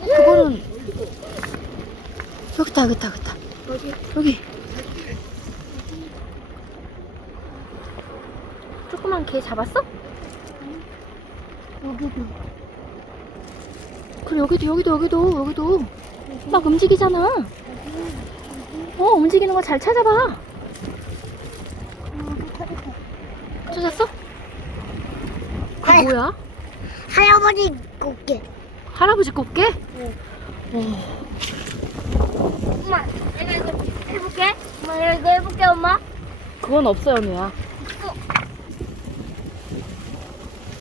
그거는 여기다. 여기. 조그만 개 잡았어? 여기도. 그래, 여기도. 막 움직이잖아. 움직이는 거 잘 찾아봐. 찾았어? 그게 뭐야? 할아버지 꽃게. 할아버지 꽃게? 응. 엄마, 내가 이거 해볼게. 엄마, 내가 이거 해볼게, 엄마. 그건 없어요, 미야. 어.